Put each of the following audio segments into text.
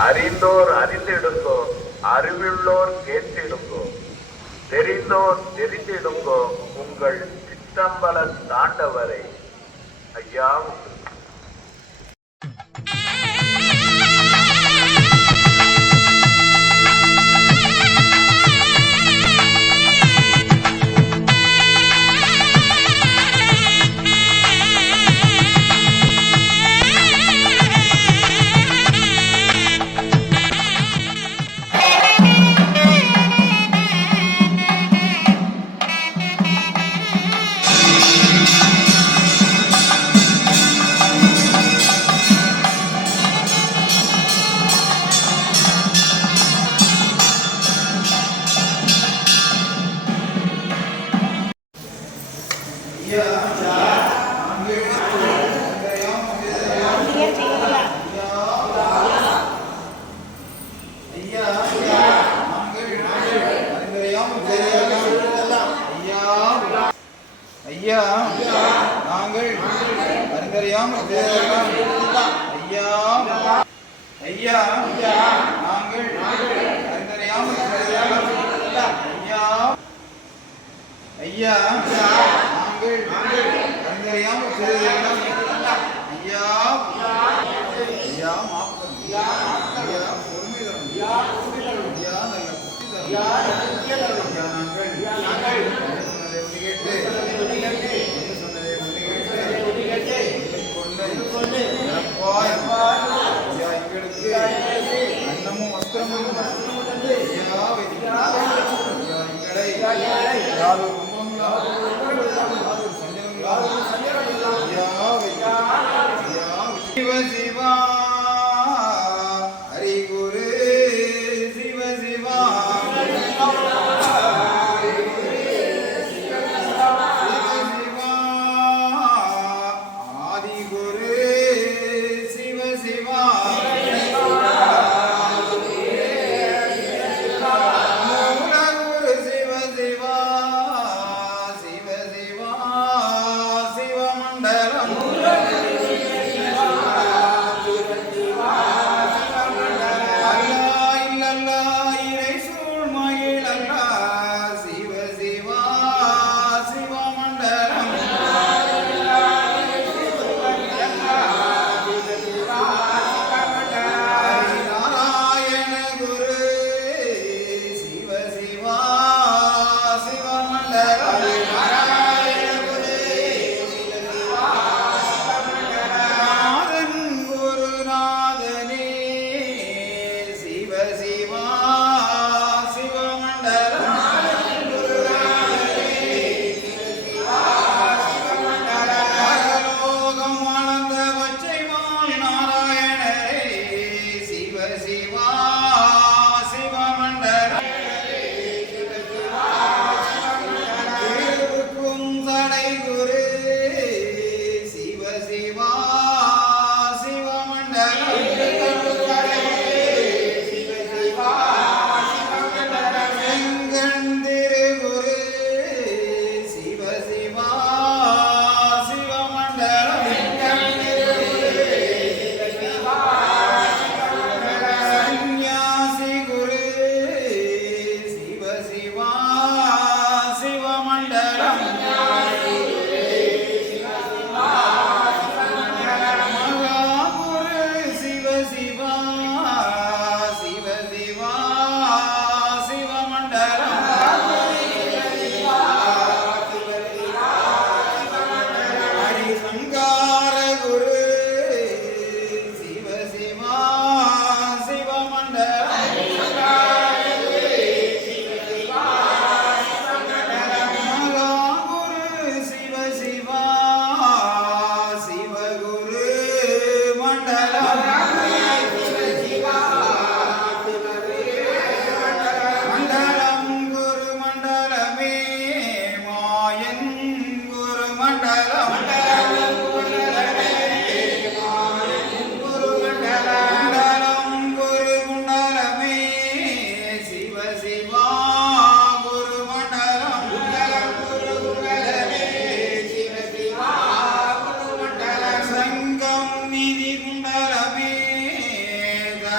அறிந்தோர் அறிந்திடுங்கோ, அறிவுள்ளோர் கேட்டிடுங்கோ, தெரிந்தோர் தெரிந்திடுங்கோ உங்கள் சிற்றம்பல தாண்டவரை. ஐயா ஐயா நாங்கள் அறிந்தறியாமல் ஐயா ஐயா நாங்கள் அறிந்தறியாமல் ஐயா ஐயா நாங்கள் அறிந்தறியாமல் ஐயா ஐயா மாப்பன் ஐயா பொறுமை தரும் ஐயா நல்ல புத்தி தரும் ஐயா நாங்கள் அன்னமும் வஸ்திரமும் சிவ சிவா ஹரிகுரு சிவ சிவா சிவ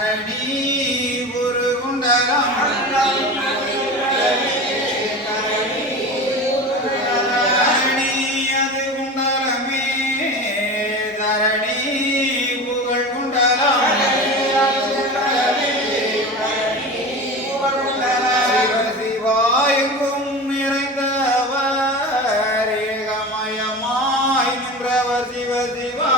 தரணி ஒரு குண்டலம் தரணி அது குண்டலமே தரணி புகழ் குண்டலம் சிவ சிவாயங்கும் நிறைந்தவர் ஏகமயமாய் நின்றவர் சிவ சிவா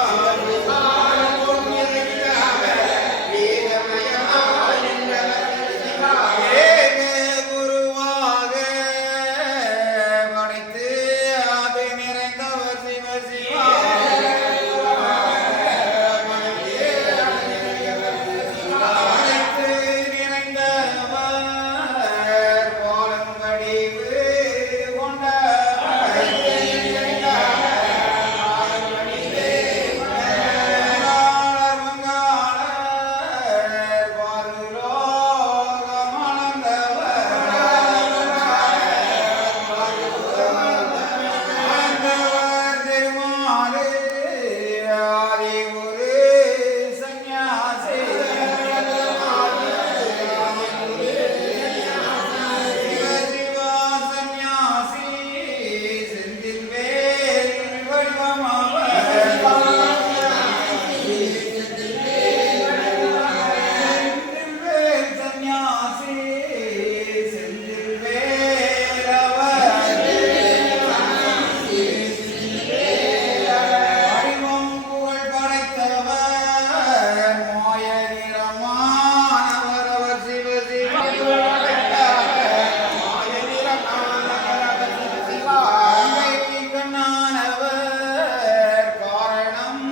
ஏக குருவாக படைத்து அது நிறைந்தவர் சிவ சிவா படைத்து நிறைந்தவர் பாலம் வடிவு கொண்டவர் மங்காளர் பாருலோகமளந்தவர் திருமாலே ஆதி குரு சந்நியாசி சிவ சிவா சந்நியாசி செந்தில் வேல் வடிவமாவர் செந்தில்வேல் சந்நியாசி செந்தில்வேல் அவர் வடிவம் புகழ் படைத்தவர் மாய நிறமானவர் அவர் சிவ சிவா கங்கை கண்ணானவர் காரணம்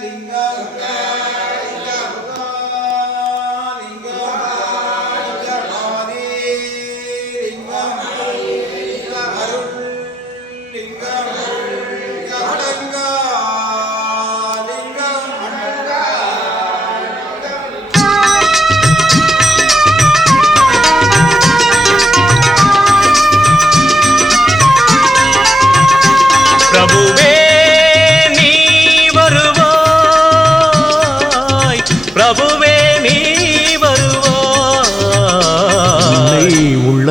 லிங்கம்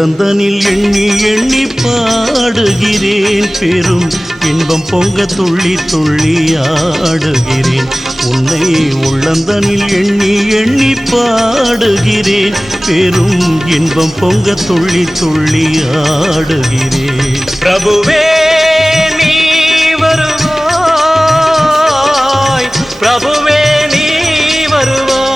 உள்ளந்தனில் எண்ணி எண்ணி பாடுகிறேன், பெரும் இன்பம் பொங்க துள்ளி துள்ளி ஆடுகிறேன். உன்னை உள்ளந்தனில் எண்ணி எண்ணி பாடுகிறேன், பெரும் இன்பம் பொங்க துள்ளி துள்ளி ஆடுகிறேன். பிரபுவே நீ வருவாய், பிரபுவே நீ வருவாய்.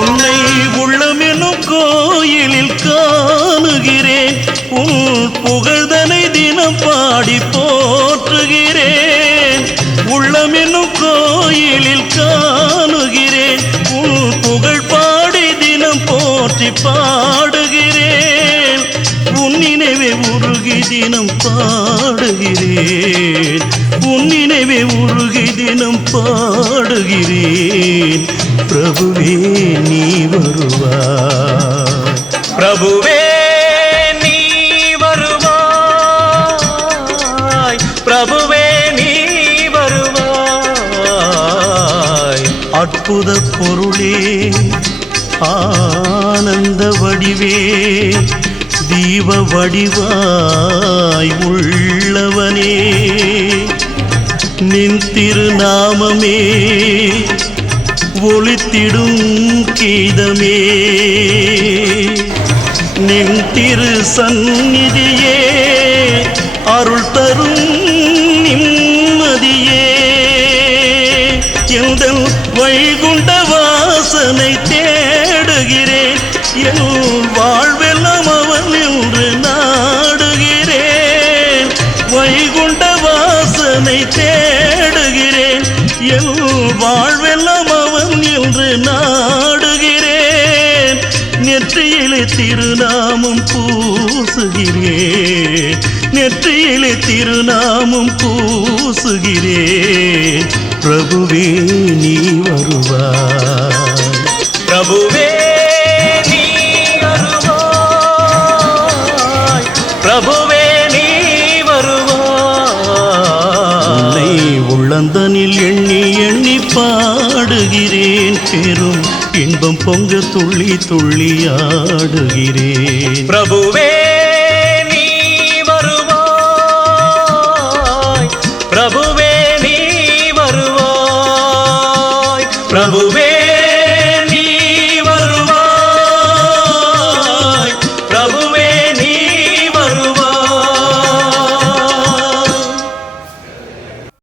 உன்னை உள்ளமெனும் கோயிலில் காணுகிறேன், உன் புகழ்தனை தினம் பாடி போற்றுகிறேன். உள்ளமெனும் கோயிலில் காணுகிறேன், உன் புகழ் பாடி தினம் போற்றி பாடுகிறேன். உன் நினைவே உருகி தினம் பாடுகிறேன், உன் நினைவே உருகி தினம் பாடுகிறேன். பிரபுவே நீ வருவாய், பிரபுவே நீ வருவாய், பிரபுவே நீ வருவாய். அற்புத பொருளே ஆனந்த வடிவே, தீப வடிவாய் உள்ளவனே, நின் திருநாமமே ஒளித்திடும் கீதமே. நின் திரு சந்நிதியே அருள் தரும் நிம்மதியே. எந்தன் வைகுண்ட வாசனை தேடுகிறேன், என் வாழ்வெல்லாம் அவன் என்று நாடுகிறேன். வைகுண்ட வாசனை தேடுகிறேன், என் வாழ்வெல்லாம் அவன் என்று நாடுகிறேன். நெற்றியிலே திருநாமம் பூசுகிறேன், நெற்றியிலே திருநாமம் பூசுகிறேன். பிரபுவே நீ வருவாய், பிரபுவே நீ வருவாய், பிரபுவே நீ வருவாய். உன்னை உள்ளந்தனில் எண்ணி எண்ணி பாடுகிறேன், பெரும் இன்பம் பொங்க துள்ளி துள்ளி ஆடுகிறேன். பிரபுவே